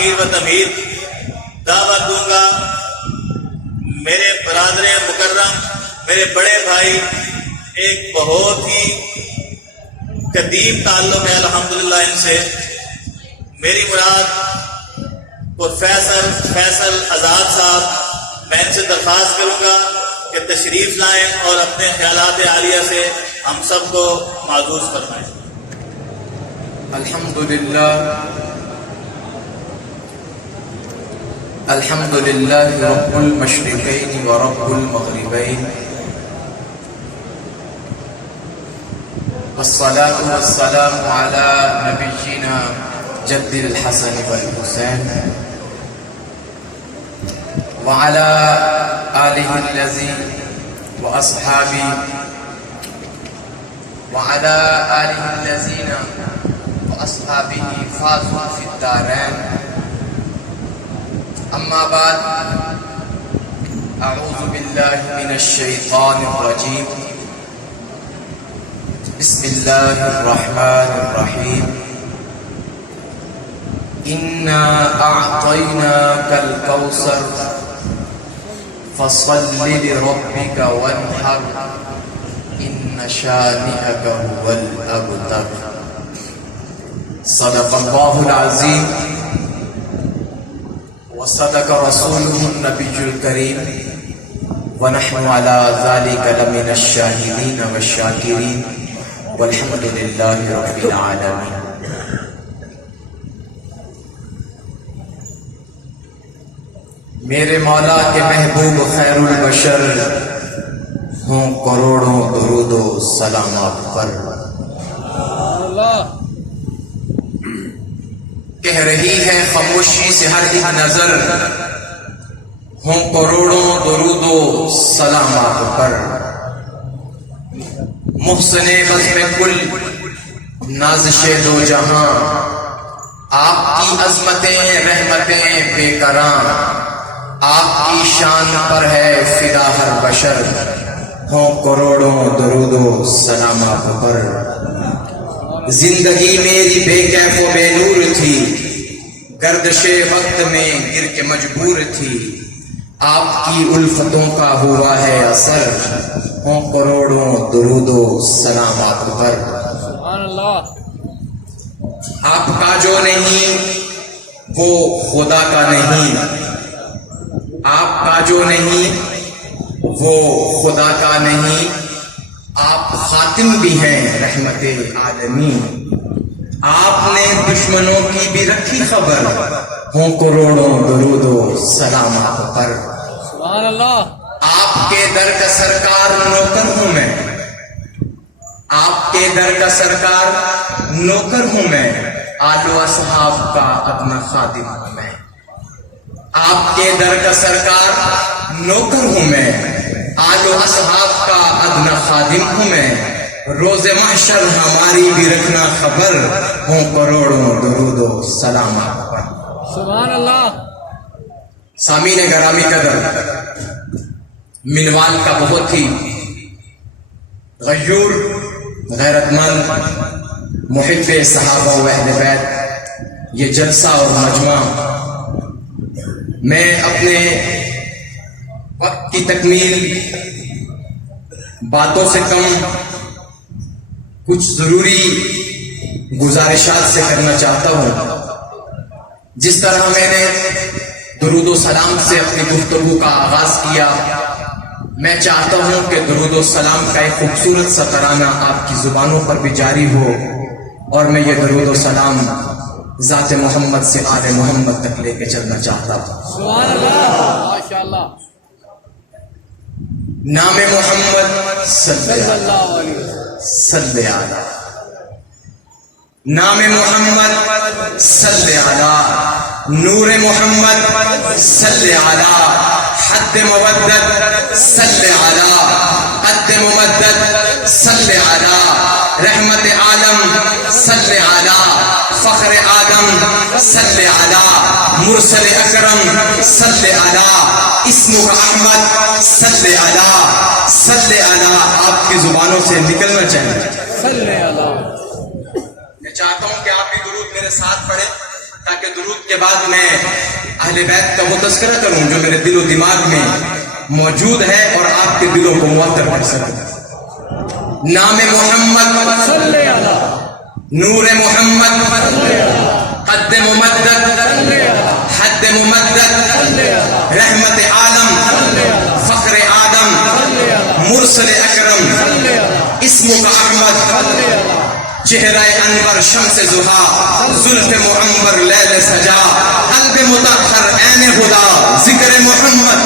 تعمیر و تمہید دعوت دوں گا میرے برادر مکرم، میرے بڑے بھائی، ایک بہت ہی قدیم تعلق ہے الحمدللہ ان سے۔ میری مراد پروفیسر فیصل آزاد صاحب، میں ان سے درخواست کروں گا کہ تشریف لائیں اور اپنے خیالات عالیہ سے ہم سب کو معزوز فرمائیں۔ الحمدللہ رب المشرقین و رب المغربین، والصلاة والسلام على نبینا جد الحسن والحسین وعلى آلہ الذین واصحابہ وعلى آلہ الذین واصحابہ فازوا فی الدارین، اما بعد، اعوذ باللہ من الشیطان الرجیم، بسم اللہ الرحمن الرحیم، انا اعطیناک الکوثر فصل لربک وانحر ان شانئک هو الابتر۔ صدق اللہ العظیم وصدق رسوله النبی الکریم، ونحن على ذلك لمن الشاہدین والشاکرین، والحمد للہ رب العالمین۔ میرے مولا کے محبوب خیر البشر ہوں کروڑوں درود و سلام آپ پر۔ کہہ رہی ہے خاموشی سے ہر ایک نظر، ہوں کروڑوں درود و سلام آپ پر۔ محسن بزم کل نازش دو جہاں، آپ کی عظمتیں رحمتیں بے کراں، آپ کی شان پر ہے فدا ہر بشر، ہوں کروڑوں درود و سلام آپ پر۔ زندگی میری بے کیف و بے نور تھی، گردش وقت میں گر کے مجبور تھی، آپ کی الفتوں کا ہوا ہے اثر، ہوں کروڑوں درود و سلام آپ پر۔ آپ کا جو نہیں وہ خدا کا نہیں، آپ کا جو نہیں وہ خدا کا نہیں، آپ خاتم بھی ہیں رحمت عالمین، آپ نے دشمنوں کی بھی رکھی خبر، ہوں کروڑوں درود و سلام آپ پر۔ سبحان اللہ۔ آپ کے در کا سرکار نوکر ہوں میں، آپ کے در کا سرکار نوکر ہوں میں، آل و اصحاب کا ادنا خادم ہوں میں۔ آپ کے در کا سرکار نوکر ہوں میں، آل و اصحاب کا ادنا خادم ہوں میں، روز محشر ہماری بھی رکھنا خبر، ہوں کروڑوں درود و سلام آپ پر۔ سبحان اللہ۔ سامعین گرامی قدر، منوال کا بہت ہی غیور، غیرت مند، محب صحابہ و اہل بیت یہ جلسہ اور مجمع، میں اپنے وقت کی تکمیل باتوں سے کم کچھ ضروری گزارشات سے کرنا چاہتا ہوں۔ جس طرح میں نے درود و سلام سے اپنی گفتگو کا آغاز کیا، میں چاہتا ہوں کہ درود و سلام کا ایک خوبصورت سا ترانہ آپ کی زبانوں پر بھی جاری ہو، اور میں یہ درود و سلام ذات محمد سے آل محمد تک لے کے چلنا چاہتا ہوں۔ سبحان اللہ، ماشاءاللہ۔ نام محمد صلی اللہ علیہ وسلم، صلی علی، نام محمد صلی علی، نور محمد صلی علی، حد مودت صلی علی، قد ممدد صلی علی، رحمت عالم صلی علی، فخر آدم صلی علی، مرسل اکرم صلی علی، اسم احمد صلی علی، صلی علی آپ کی زبانوں سے نکلنا چاہیے۔ صلی اللہ۔ میں چاہتا ہوں کہ آپ بھی درود میرے ساتھ پڑھیں۔ تاکہ درود کے بعد میں اہل بیت کا وہ تذکرہ کروں جو میرے دل و دماغ میں موجود ہے اور آپ کے دلوں کو معطر کر سکوں. نام محمد، صلی اللہ، نور محمد، قد ممدد، حد ممدد، رحمت عالم، فخر آدم، مرسل اکرم، اسم کا احمد، چہرہ انور شمس ضحا، زلف معمر لیل سجا، قلب مطہر عین خدا، ذکر محمد،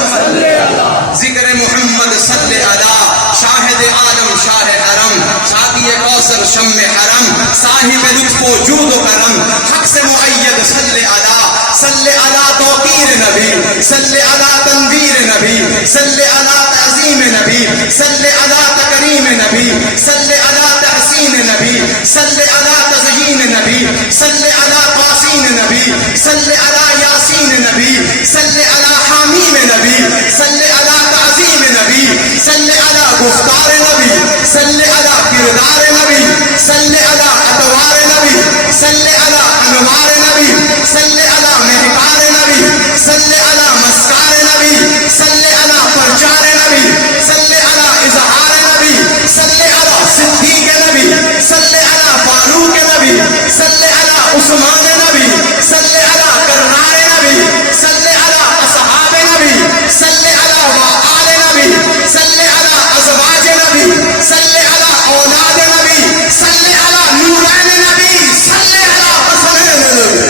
ذکر محمد صلی علی، شاہد عالم شاہ حرم، شادی کوثر شم حرم، صاحب لطف و جود و کرم، حق سے مؤید صلی علی، صلی علی توقیر نبی، صلی علی تنویر نبی، صلی علی تعظیم نبی، صلی علی تکریم نبی، صلی علی تحسین نبی، صلی علی تزہین نبی، صلی علی قاسین نبی، صلی علی یاسین نبی، صلی علی حامیم نبی، صلی علی تعظیم نبی، صلی علی گفتار نبی، صلی علی کردار نبی، صلی علی ادوار نبی، صلی علی انوار نبی، صلی علی مہکار نبی، صلی علی مسکار نبی، صلی علی پرچار نبی، صلی علی اظہار نبی، صلی علی صدیق نبی، صلی علی فاروق نبی، صلی علی عثمان نبی، صلی علی کرار نبی، صلی علی اصحاب نبی، صلی علی وآل نبی، صلی علی ازواج نبی، صلی علی اولاد نبی، صلی علی نورین نبی، صلی علی حسنین نبی.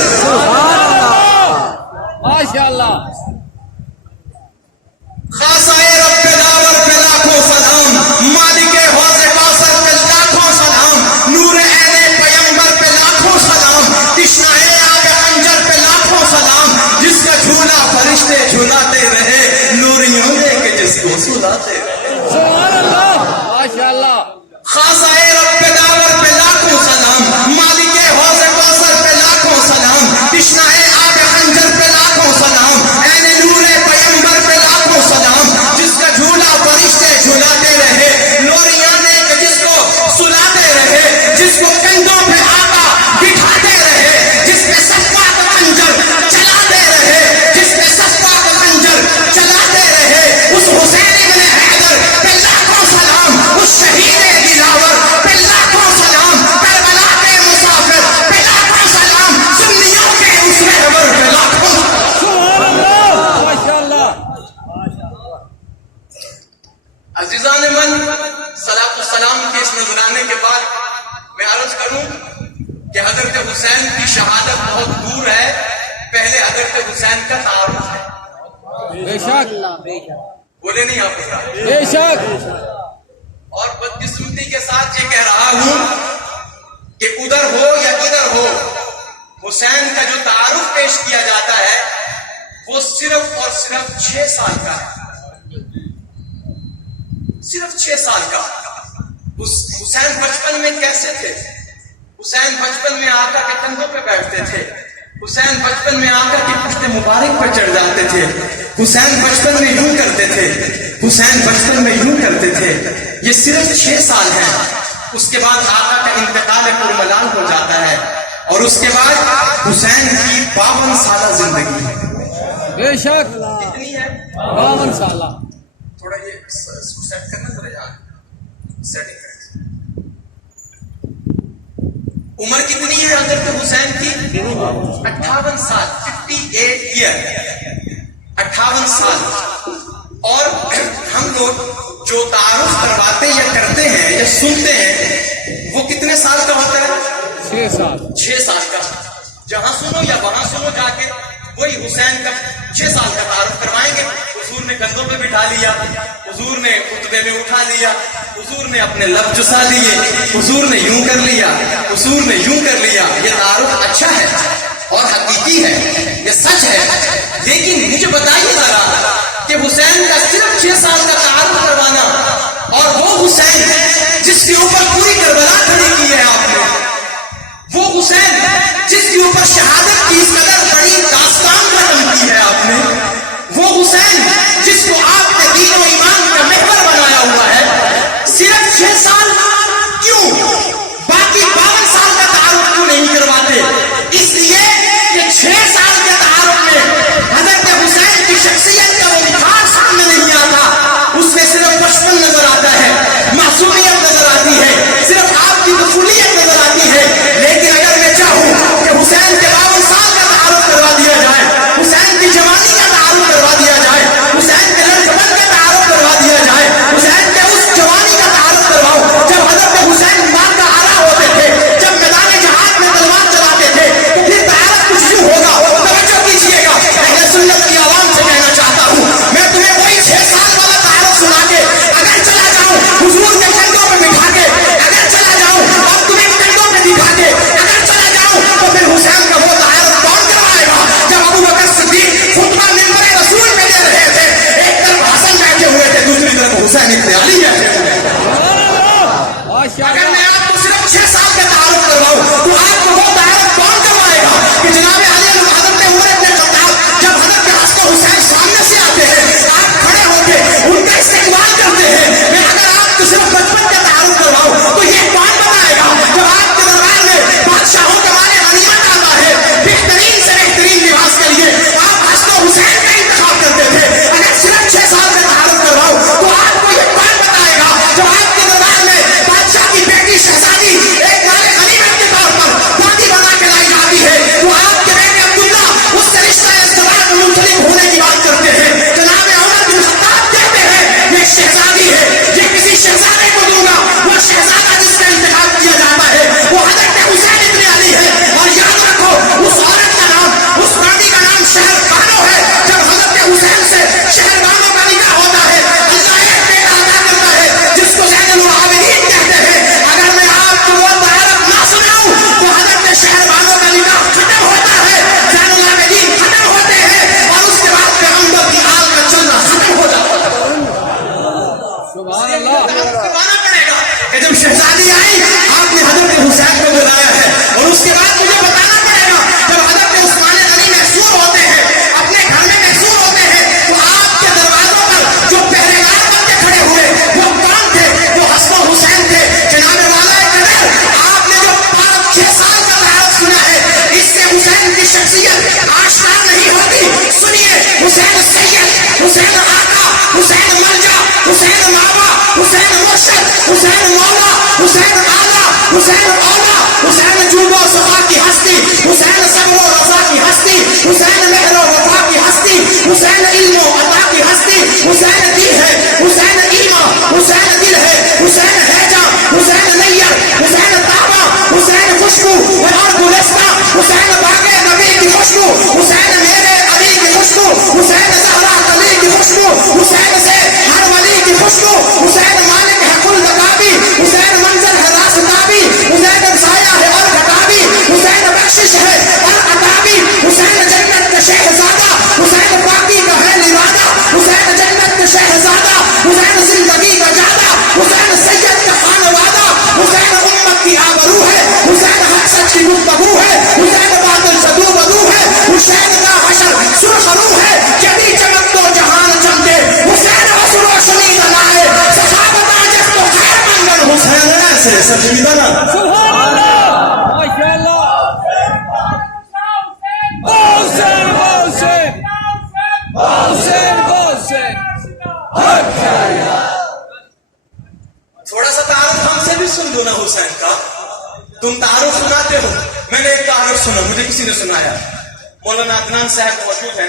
ماشاء اللہ. خاصائے رب داور پہ لاکھوں سلام، مالک حوض کوثر پہ لاکھوں سلام، نور عین پیمبر پہ لاکھوں سلام، تشنہ آب خنجر پہ لاکھوں سلام، جس کا جھولا فرشتے جھولاتے رہے، نوریوں دے کے جس کو سلاتے رہے. سبحان اللہ، ماشاء اللہ. خاصائے رب داور پہ لاکھوں سلام، مالک حوض کوثر پہ لاکھوں سلام، تشنہ آب خنجر پہ لاکھوں سلام، عین نور پیمبر پہ لاکھوں سلام، جس کا جھولا فرشتے جھولاتے رہے، نوریاں دے کے جس کو سلاتے رہے، جس کو کندھوں پہ آقا بٹھاتے رہے، جس پہ صفا کا خنجر چلاتے رہے، جس پہ صفا کا خنجر چلاتے رہے، اس حسین ابن حیدر پہ لاکھوں سلام، اس شہید دلاور پہ لاکھوں سلام، کربلا کے مسافر پہ لاکھوں سلام، سنیوں کے اس رہبر پہ لاکھوں سلام. سبحان اللہ، ماشاء اللہ. عزیزان من، صلاۃ السلام کے اس نذرانے کے بعد میں عرض کروں کہ حضرت حسین کی شہادت بہت دور ہے، پہلے حضرت حسین کا تعارف ہے. بے شک، بولے نہیں آپ بتا. بے شک. اور بدقسمتی کے ساتھ یہ کہہ رہا ہوں کہ ادھر ہو یا ادھر ہو، حسین کا جو تعارف پیش کیا جاتا ہے وہ صرف اور صرف 6 سال کا ہے، صرف 6 سال کا. حسین بچپن میں کیسے تھے؟ حسین بچپن میں آقا کے کندھوں پہ بیٹھتے تھے، حسین بچپن میں آقا کی پشت مبارک پر چڑھ جاتے تھے، حسین بچپن میں یوں کرتے تھے، حسین بچپن میں یوں کرتے تھے. یہ صرف 6 سال ہے. اس کے بعد آقا کا انتقال کرملان ہو جاتا ہے اور اس کے بعد حسین کی 52 سالہ زندگی ہے. بے شک. کتنی ہے؟ 52 سالہ. تھوڑا یہ سیٹ کرنا ذرا یار، سیٹنگ کر. عمر کتنی ہے حضرت حسین کی؟ 58 سال، 58 ایئر، 58 سال. اور ہم لوگ جو تعارف کرواتے یا کرتے ہیں یا سنتے ہیں وہ کتنے سال کا ہوتا ہے؟ 6 سال. 6 سال کا. جہاں سنو یا وہاں سنو جا کے وہی حسین کا 6 سال کا تعارف کروائیں گے. حضور نے کندھوں پہ بٹھا لیا، حضور نے خطبے میں اٹھا لیا، حضور نے اپنے لب چسا لیے، حضور نے یوں کر لیا، حضور نے یوں کر لیا. یہ تعارف اچھا ہے اور حقیقی ہے، یہ سچ ہے. لیکن مجھے بتائیے ذرا کہ حسین کا صرف 6 سال کا تعارف کروانا اور وہ حسین جس کے اوپر پوری کربلا کھڑی کی ہے آپ نے، وہ حسین جس کے اوپر شہادت کی اس قدر بڑی داستان ختم کی ہے آپ نے، وہ حسین جس کو آپ نے دین و ایمان کا محور بنایا ہوا ہے، صرف 6 سال کیوں؟ باقی 52 سال کا تعارف کیوں نہیں کرواتے؟ اس لیے کہ 6 حسین مہر و وفا کی ہستی، حسین علم و عطا کی ہستی، حسین دل ہے، حسین ایمان، حسین دل ہے، حسین ہے جاں، حسین نیر، حسین تابہ، حسین خوشبو اور گلستہ، حسین باغ نبی کی خوشبو، حسین میرے علی کی خوشبو، حسین زہرا علی کی خوشبو، حسین سے ہر ولی کی خوشبو، حسین مالک ہے کل دکابی، حسین منظر ہے راستابی، حسین سایہ ہے اور گھٹابی، حسین بخشش ہے اور عطابی، حسین جنت کا شہزادہ، حسین باقی کا ہے نرادہ، حسین جنت کا شہزادہ، حسین زندگی کا جادہ، حسین سید کا خانوادہ، حسین امت کی آبرو ہے، حسین حق سچ کی گفتگو ہے، حسین باطل سے دو بدو ہے، حسین کا حشر سرخ رو ہے، جبھی چمک تو جہان چمکے، حسین عصر و شنید لائے، صحابت آجز تو خیر منگل، حسین ایسے سجیدہ نہ سبحان اللہ ماشاء اللہ حسین حسین حسین حسین تھوڑا سا تعارف ہم سے بھی سن دو نا حسین کا. تم تعارف سناتے ہو، میں نے ایک تعارف سنا، مجھے کسی نے سنایا. مولانا عدنان صاحب موجود ہیں،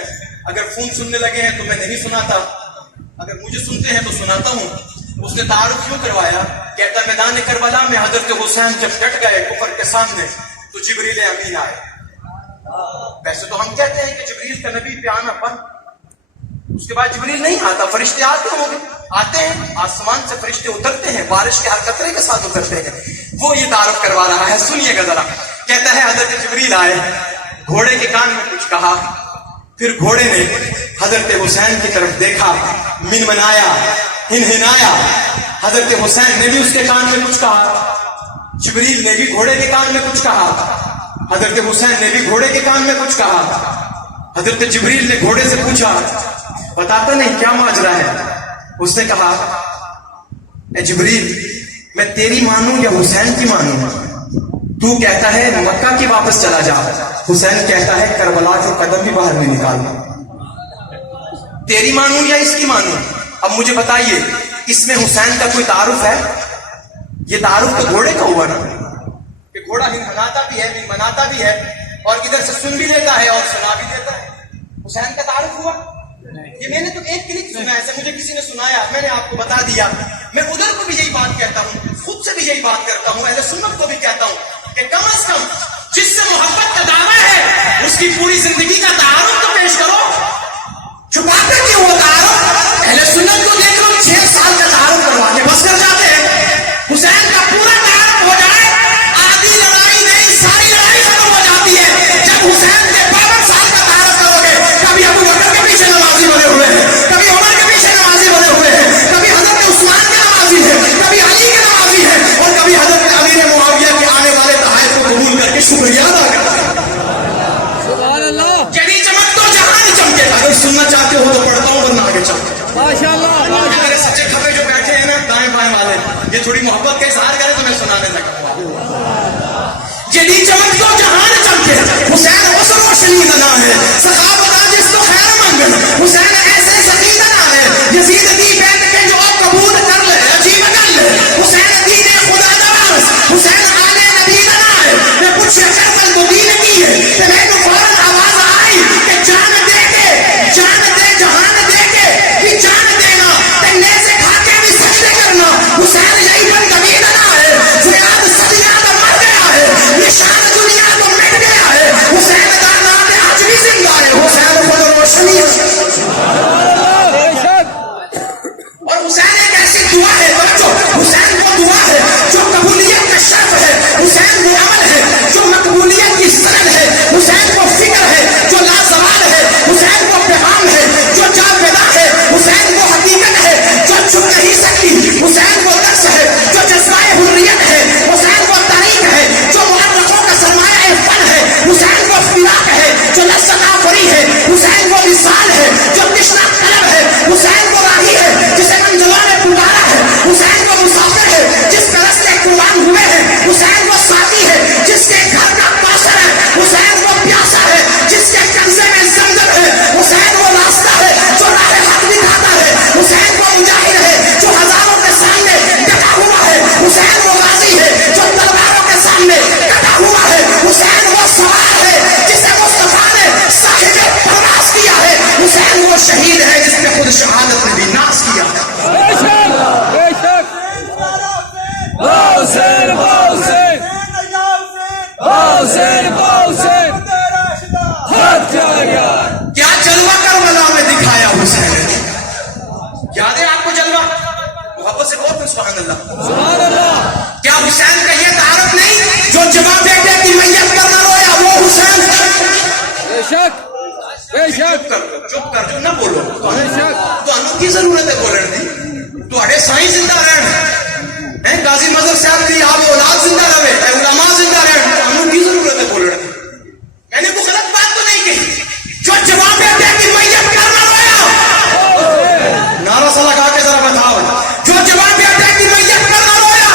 اگر فون سننے لگے ہیں تو میں نہیں سناتا، اگر مجھے سنتے ہیں تو سناتا ہوں. اس نے تعارف کیوں کروایا؟ کہتا میدان کربلا میں حضرت حسین جب ڈٹ گئے کفر کے سامنے تو جبریل امین آئے. ویسے تو ہم کہتے ہیں کہ جبریل کا نبی پہ آنا بند، اس کے بعد جبریل نہیں آتا، فرشتے آتے ہوں گے، آتے ہیں، آسمان سے فرشتے اترتے ہیں، بارش کے ہر قطرے کے ساتھ اترتے ہیں. وہ یہ تعارف کروا رہا ہے، سنیے گا ذرا. کہتا ہے حضرت جبریل آئے، گھوڑے کے کان میں کچھ کہا، پھر گھوڑے نے حضرت حسین کی طرف دیکھا، منمنایا، ہنہنایا. حضرت حسین نے بھی اس کے کان میں کچھ کہا، جبریل نے بھی گھوڑے کے کان میں کچھ کہا، حضرت حسین نے بھی گھوڑے کے کان میں کچھ کہا. حضرت جبریل نے گھوڑے سے پوچھا بتاتا نہیں کیا ماجرا ہے؟ اس نے کہا اے جبریل میں تیری مانوں یا حسین کی مانوں؟ تو کہتا ہے مکہ کی واپس چلا جا، حسین کہتا ہے کربلا کے قدم بھی باہر نہیں نکالنا. تیری مانوں یا اس کی مانوں؟ اب مجھے بتائیے اس میں حسین کا کوئی تعارف ہے؟ یہ تعارف تو گھوڑے کا ہوا نا، کہ گھوڑا مناتا بھی ہے، مناتا بھی ہے، اور ادھر سے سن بھی لیتا ہے اور سنا بھی دیتا ہے. حسین کا تعارف ہوا؟ یہ میں نے تو ایک کلک سنا ہے، مجھے کسی نے سنایا، میں نے آپ کو بتا دیا. میں ادھر کو بھی یہی بات کہتا ہوں، خود سے بھی یہی بات کرتا ہوں، اہل سنت کو بھی کہتا ہوں کہ کم از کم جس سے محبت کا دعویٰ ہے اس کی پوری زندگی کا تعارف تو پیش کرو. چھپاتے کیوں وہ تعارف؟ اہل سنت کو دیکھ لو 6 سال کا تعارف کروا کے بس کر جاتے ہیں. حسین کا پورا تعارف ہو جائے، آدھی لڑائی نہیں ساری لڑائی ختم ہو جاتی ہے. جب حسین کے 52 سال کا تعارف کرو گے، کبھی ابو بکر کے پیچھے نمازی بنے ہوئے ہیں، کبھی عمر کے پیچھے نمازی بنے ہوئے ہیں، کبھی حضرت عثمان کے نمازی ہیں، کبھی علی کے نمازی ہیں، اور کبھی حضرت امیر معاویہ کے آنے والے تحائف کو قبول کر کے شکریہ ادا کرتے ہیں. سبحان اللہ یعنی چمک تو جہاں چمکے. اگر سننا چاہتے ہو تو پڑھتا ہوں ورنہ آگے چلتے. ماشاء اللہ میرے سچے کھپے جو بیٹھے ہیں نا دائیں بائیں والے، یہ تھوڑی محبت کا اظہار کرے تو میں سنانے لگا. یعنی چمک تو جہاں چمکے، حسین عصر و شنید نہ ہے، صحابت آجز تو خیر منگل، حسین ایسے سقیدہ نہ ہے، یزید دی بیت کے جو قبول کر لے عجیب کر لے، حسین دین خدا دراز، حسین آلے نبی نہ ہے. میں پوچھ کر کل تو دین کی ہے کہ میں کو فوراً آواز آئی کہ جان دے کے، جان دے جہان دے کے بھی جان دینا، تنے سے کھا کے بھی سجدے کرنا. حسین یہی بن کبھی نہ ہے، فریاد سجیاد مر گیا ہے، نشان دنیا کو بے شک چپ کر جو نہ بولو بے شک تو کی ضرورت ہے بولنے دی تو سائیں زندہ رہن قاضی مظہر صاحب کی آپ اولاد زندہ رہے علماء زندہ رہن تو کی ضرورت ہے بولنے دی میں نے کوئی غلط بات تو نہیں کہی جو جواب دیتے کہ میت کرنا رویا نعرہ سا لگا کے ذرا بتاؤ جو جواب دیتے کہ میت کرنا رویا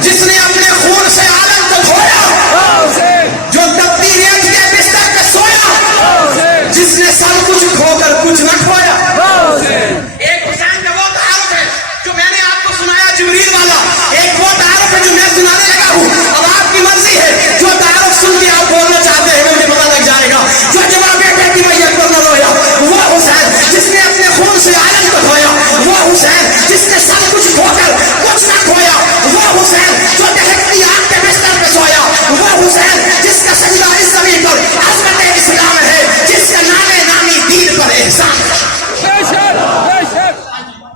جس نے اپنے خون سے عالم کو دھویا جو تپتی ریت کے بستر پہ سویا جس نے سب کچھ کھو کر کچھ نہ کھویا ایک حسین کا وہ تعارف ہے جو میں نے آپ کو سنایا جبریل والا ایک وہ تعارف ہے جو میں سنانے لگا ہوں اب آپ کی مرضی ہے جو تعارف سن کے آپ بولنا چاہتے ہیں مجھے پتا لگ جائے گا جو جواب دیتے کہ میت کرنا رویا وہ حسین جس نے اپنے خون سے عالم کو دھویا وہ حسین جس نے سب کچھ کھو کر کچھ نہ کھویا وہ حسین جو دہکتی آگ کے بستر پہ سویا وہ حسین جس کا سجدہ اس زمین پر عظمت اسلام ہے جس کا نام نامی دین پر احسان ہے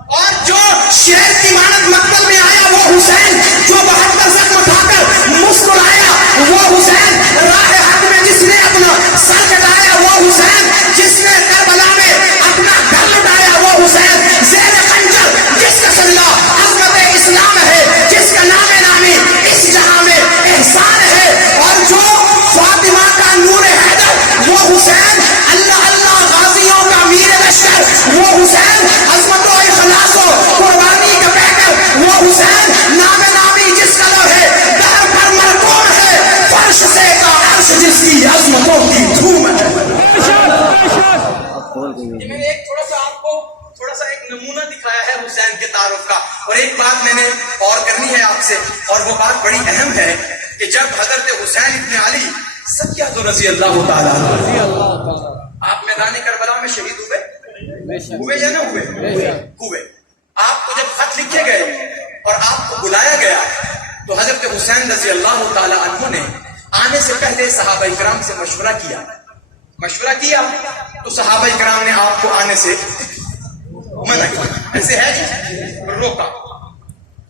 اور جو شہر کی مانت مقتل میں آیا وہ حسین جو 72 زخم کھا کر مسکرایا وہ حسین راہ حق میں جس نے اپنا سر کٹایا وہ حسین جس نے کربلا میں اپنا گھر لٹایا وہ حسین زیر خنجر جس کا سجدہ عظمت اسلام ہے جس کا نام نامی اس جہاں میں احسان ہے اور جو فاطمہ کا نور حیدر وہ حسین اللہ اللہ غازیوں کا میر لشکر وہ حسین عظمت و اخلاص و قربانی کا پیکر وہ حسین نام نامی جس کا لو ہے در پر مرکوم ہے فرش سے کا عرش جس کی عظمتوں کی دھوم ہے میں نے ایک تھوڑا سا آپ کو تھوڑا سا ایک نمونہ دکھایا ہے حسین کے تعارف کا اور ایک بات میں نے اور کرنی ہے آپ سے اور وہ بات بڑی اہم ہے کہ جب حضرت حسین ابن علی سکیہ رضی اللہ تعالیٰ آپ میدان کربلا میں شہید ہوئے یا نہ ہوئے آپ کو جب خط لکھے گئے اور آپ کو بلایا گیا تو حضرت حسین رضی اللہ تعالیٰ عنہ نے آنے سے پہلے صحابہ اکرام سے مشورہ کیا تو صحابہ اکرام نے آپ کو آنے سے منع کیا ایسے ہے جی روکا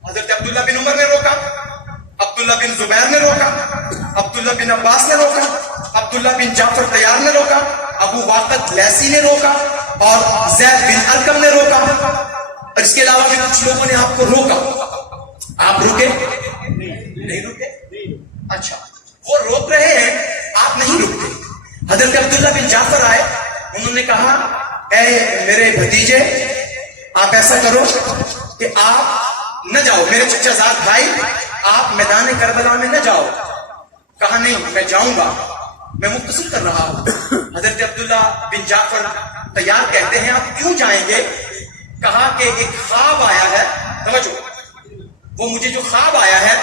حضرت عبداللہ بن عمر نے روکا عبداللہ بن زبیر نے روکا عبداللہ بن عباس نے روکا عبداللہ بن جعفر طیار نے روکا ابو واقد لیسی نے روکا اور زید بن ارقم نے روکا اور اس کے علاوہ بھی کچھ لوگوں نے آپ کو روکا آپ رکے نہیں رکے اچھا وہ روک رہے ہیں آپ نہیں رکتے حضرت عبداللہ بن جعفر آئے انہوں نے کہا اے میرے بھتیجے آپ ایسا کرو کہ آپ نہ جاؤ میرے چچا زاد بھائی آپ میدان کربلا میں نہ جاؤ کہا نہیں میں جاؤں گا میں مختصر کر رہا ہوں حضرت عبداللہ بن جعفر طیار کہتے ہیں آپ کیوں جائیں گے کہا کہ ایک خواب آیا ہے توجہ وہ مجھے جو خواب آیا ہے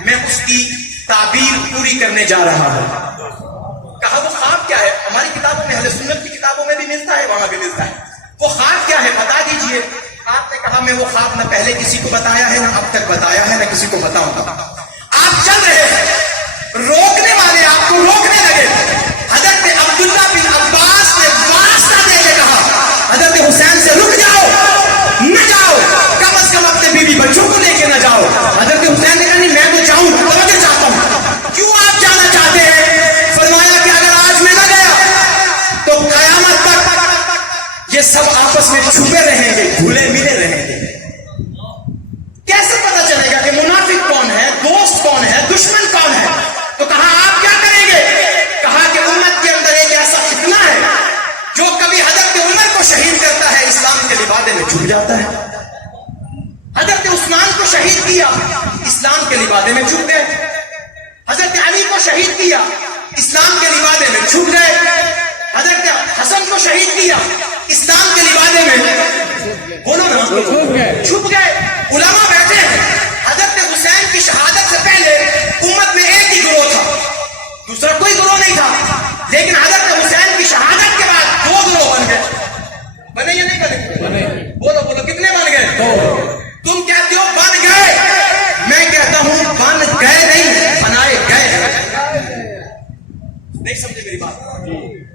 میں اس کی تعبیر پوری کرنے جا رہا ہوں کہا وہ خواب کیا ہے ہماری کتابوں میں اہل سنت کی کتابوں میں بھی ملتا ہے وہاں بھی ملتا ہے وہ خواب کیا ہے بتا دیجئے آپ نے کہا میں وہ خواب نہ پہلے کسی کو بتایا ہے نہ اب تک بتایا ہے نہ کسی کو بتاؤں گا آپ چل رہے ہیں روکنے والے آپ کو روکنے لگے حضرت عبداللہ بن عباس نے واسطہ دے کے کہا حضرت حسین سے رک جاؤ نہ جاؤ کم از کم اپنے بیوی بچوں کو لے کے نہ جاؤ حضرت حسین نے کہا نہیں میں تو جاؤں توجہ چاہتا ہوں کیوں آپ جانا چاہتے ہیں فرمایا کہ اگر آج میں نہ گیا تو قیامت تک یہ سب آپس میں چھپے رہیں گے گھلے ملے رہیں گے کیسے پتا چلے گا کہ منافق کون ہے دوست کون ہے دشمن کون ہے تو کہا آپ کیا کریں گے کہا کہ امت کے اندر ایک ایسا فتنہ ہے جو کبھی حضرت عمر کو شہید کرتا ہے اسلام کے لبادے میں چھپ جاتا ہے حضرت عثمان کو شہید کیا اسلام کے لبادے میں چھپ گئے حضرت علی کو شہید کیا اسلام کے لبادے میں چھپ گئے حضرت حسن کو شہید کیا اسلام کے لبادے میں بولو نا چھپ گئے علماء بیٹھے ہیں حضرت حسین کی شہادت سے پہلے امت میں ایک ہی گروہ تھا دوسرا کوئی گروہ نہیں تھا لیکن حضرت حسین کی شہادت کے بعد 2 گروہ بن گئے بنے یا نہیں بنے بولو بولو کتنے بن گئے تم کہتے ہو بن گئے میں کہتا ہوں بن گئے نہیں بنائے گئے نہیں سمجھے میری بات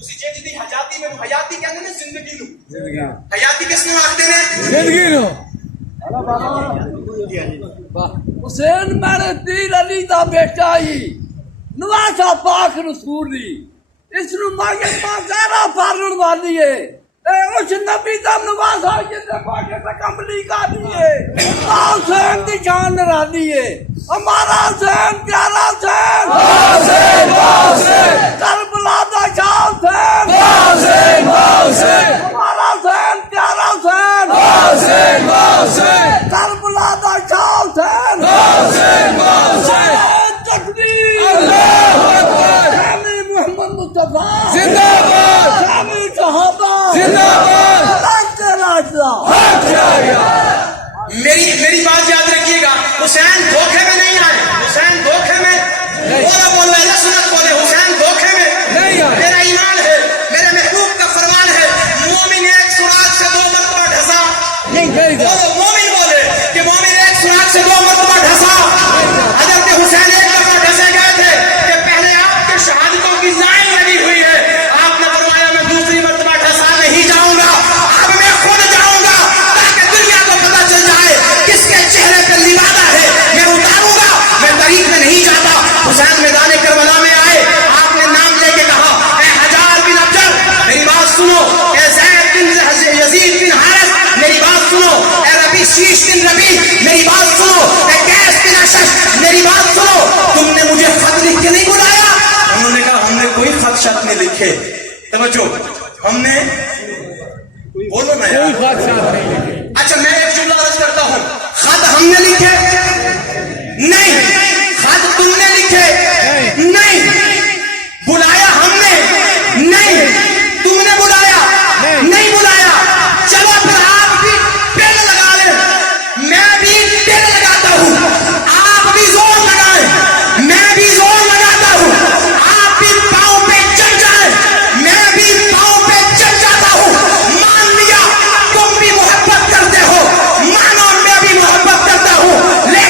ਤੁਸੀਂ ਜੇ ਜਿਹਦੀ ਹਯਾਤੀ ਮੈਨੂੰ ਹਯਾਤੀ ਕਹਿੰਦੇ ਨੇ ਜ਼ਿੰਦਗੀ ਨੂੰ, ਹਯਾਤੀ ਕਿਸ ਨੂੰ ਆਖਦੇ ਨੇ? ਜ਼ਿੰਦਗੀ ਨੂੰ। ਹੁਸੈਨ ਮੇਰੇ ਤੀਰ ਅਲੀ ਦਾ ਬੇਟਾ ਹੀ, ਨਵਾਜ਼ਾ ਪਾਕ ਰਸੂਲੀ, ਇਸ ਨੂੰ ਮਾਗੇ ਪਾਜ਼ਾਰਾ ਫਾਰਨ ਵਾਲੀ ਏ, اس نبی دا نوازا جسے باقی سے کملی کا دیئے، حسین دی جان را دیئے، ہمارا حسین پیارا حسین، حسین حسین کربلا دا شاہ حسین، حسین حسین ہمارا حسین پیارا حسین، حسین حسین کربلا دا شاہ حسین، حسین حسین تکبیر اللہ اکبر، شامل محمد مصطفیٰ زندہ باد، شامل صحابہ میری بات یاد رکھیے گا، حسین دھوکے میں نہیں آئے، حسین دھوکے میں بولے اللہ سنت بولے، حسین دھوکے میں میرا ایمان ہے، میرے محبوب کا فرمان ہے، مومن ایک سراغ سے 2 مرتبہ ڈھسا، مومن بولے کہ مومن ایک سراغ سے 2 مرتبہ ڈھسا۔ حضرت حسین ایک دفعہ ڈھسے گئے تھے کہ پہلے آپ کے شہادتوں کی لائن لگی ہوئی ہے، آپ نے فرمایا میں دوسری مرتبہ ڈھسا نہیں جاؤں گا، اب میں خود جاؤں گا تاکہ دنیا کو پتہ چل جائے کس کے چہرے پہ لیوادہ ہے، میں اتاروں گا، میں طریق میں نہیں جاتا۔ حسین میدان کربلا میں آئے، آپ نے نام لے کے کہا اے حجار بن ابجر میری بات سنو، اے زید بن یزید بن حارث میری بات سنو، اے ربی شیش بن ربی میری بات سنو، اے قیس بن اشش میری بات سنو، تم نے مجھے خط لکھ کے نہیں بلایا؟ انہوں نے کہا ہم نے کوئی خط شط نہیں لکھے۔ توجہ، ہم نے بولو نا یار، اچھا میں ایک جملہ عرض کرتا ہوں، خط ہم نے لکھے نہیں، خط تم نے لکھے نہیں، بلایا ہم نے نہیں، تم نے بلایا نہیں بلایا، چلو پھر آپ بھی پل لگا لیں، میں بھی پل لگاتا ہوں، آپ بھی زور لگائیں، میں بھی زور لگاتا ہوں، آپ بھی پاؤں پہ چل جائیں، میں بھی پاؤں پہ چل جاتا ہوں، مان لیا تم بھی محبت کرتے ہو، مانو میں بھی محبت کرتا ہوں، لیکن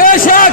بے شک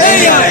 نہیں آئے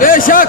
بے شک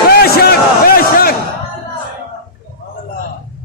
بے شک بے شک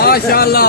ماشاءاللہ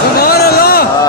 سبحان اللہ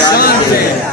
جانتے ہیں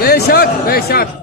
بے شک بے شک